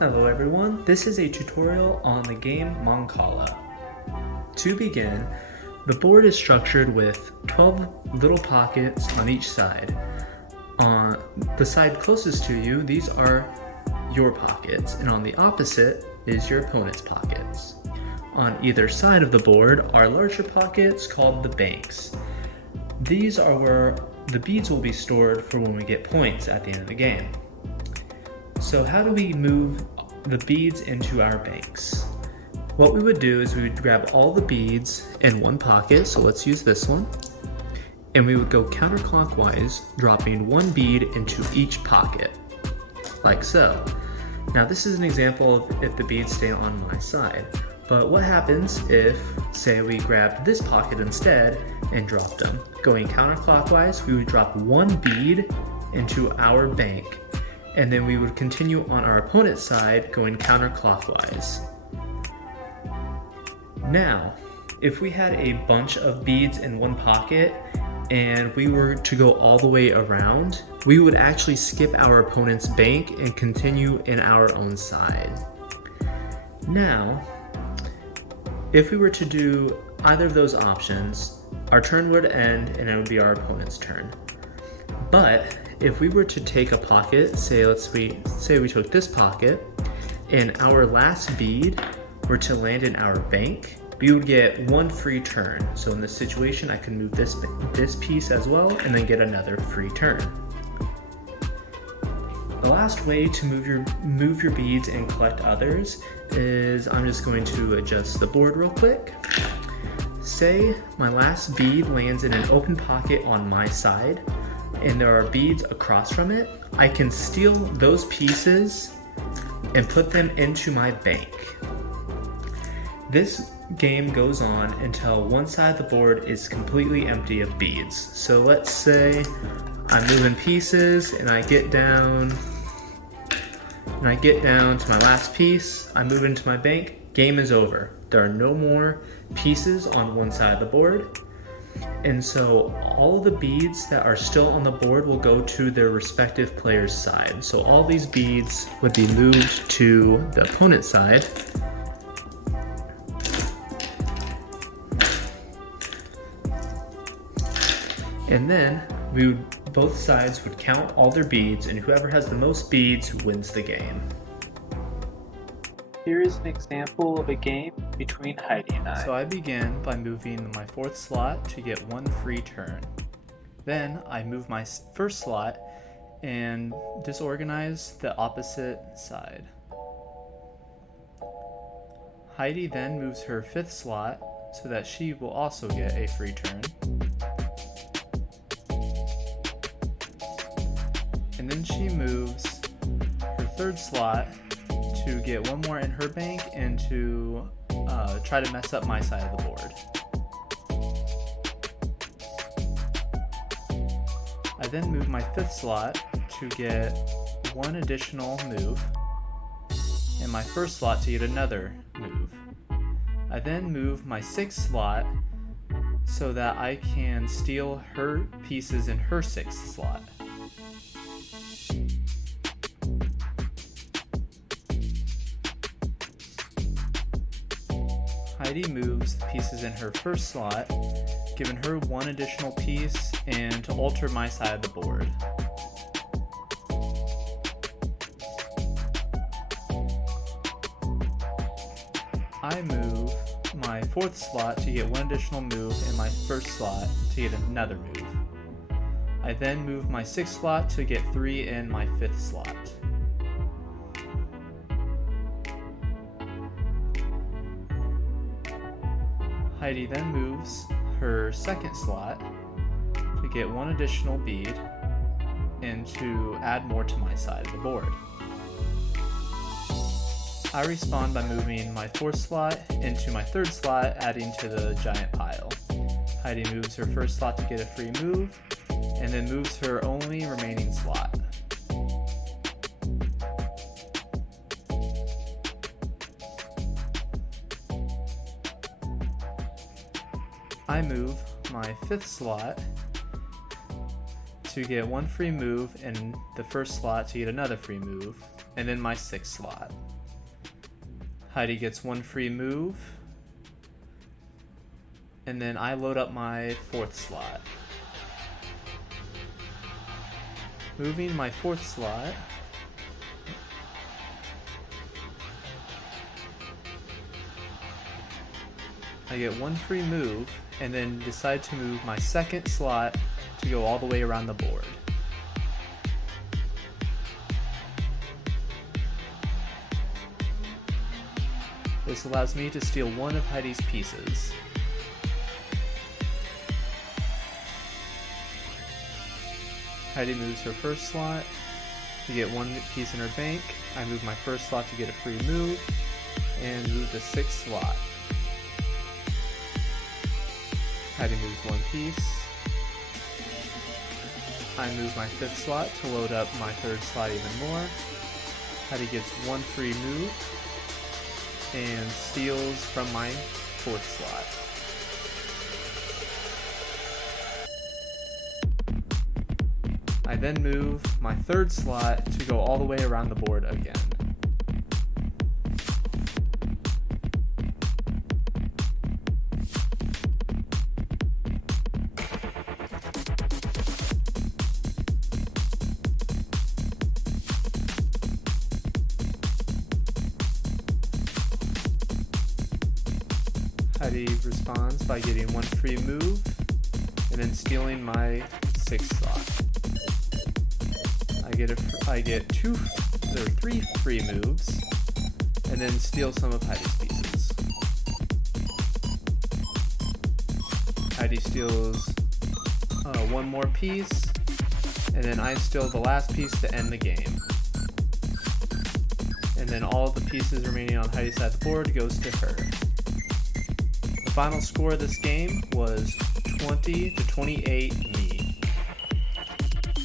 Hello everyone, this is a tutorial on the game Mancala. To begin, the board is structured with 12 little pockets on each side. On the side closest to you, these are your pockets, and on the opposite is your opponent's pockets. On either side of the board are larger pockets called the banks. These are where the beads will be stored for when we get points at the end of the game. So how do we move the beads into our banks? What we would do is we would grab all the beads in one pocket, so let's use this one, and we would go counterclockwise, dropping one bead into each pocket, like so. Now this is an example of if the beads stay on my side, but what happens if, say, we grabbed this pocket instead and dropped them? Going counterclockwise, we would drop one bead into our bank, and then we would continue on our opponent's side going counterclockwise. Now, if we had a bunch of beads in one pocket and we were to go all the way around, we would actually skip our opponent's bank and continue in our own side. Now, if we were to do either of those options, our turn would end and it would be our opponent's turn. But if we were to take a pocket, say we took this pocket, and our last bead were to land in our bank, we would get one free turn. So in this situation, I can move this piece as well and then get another free turn. The last way to move your beads and collect others is I'm just going to adjust the board real quick. Say my last bead lands in an open pocket on my side, and there are beads across from it. I can steal those pieces and put them into my bank. This game goes on until one side of the board is completely empty of beads. So let's say I'm moving pieces and I get down to my last piece, I move into my bank, game is over. There are no more pieces on one side of the board. And so all of the beads that are still on the board will go to their respective player's side. So all these beads would be moved to the opponent's side. And then both sides would count all their beads, and whoever has the most beads wins the game. Here is an example of a game between Heidi and I. So I begin by moving my fourth slot to get one free turn. Then I move my first slot and disorganize the opposite side. Heidi then moves her fifth slot so that she will also get a free turn. And then she moves her third slot to get one more in her bank and to try to mess up my side of the board. I then move my fifth slot to get one additional move, and my first slot to get another move. I then move my sixth slot so that I can steal her pieces in her sixth slot. Heidi moves the pieces in her first slot, giving her one additional piece and to alter my side of the board. I move my fourth slot to get one additional move and my first slot to get another move. I then move my sixth slot to get 3 in my fifth slot. Heidi then moves her second slot to get one additional bead and to add more to my side of the board. I respond by moving my fourth slot into my third slot, adding to the giant pile. Heidi moves her first slot to get a free move, and then moves her only remaining slot. I move my fifth slot to get one free move and the first slot to get another free move. and then my 6th slot. Heidi gets 1 free move, and then I load up my 4th slot. Moving my 4th slot, I get 1 free move, and then decide to move my 2nd slot to go all the way around the board. This allows me to steal 1 of Heidi's pieces. Heidi moves her 1st slot to get 1 piece in her bank. I move my 1st slot to get a free move, and move the 6th slot. Heidi moves 1 piece. I move my 5th slot to load up my 3rd slot even more. Heidi gets 1 free move and steals from my 4th slot. I then move my 3rd slot to go all the way around the board again. Heidi responds by getting 1 free move and then stealing my 6th slot. I get 3 free moves and then steal some of Heidi's pieces. Heidi steals 1 more piece, and then I steal the last piece to end the game. And then all the pieces remaining on Heidi's side of the board goes to her. The final score of this game was 20-28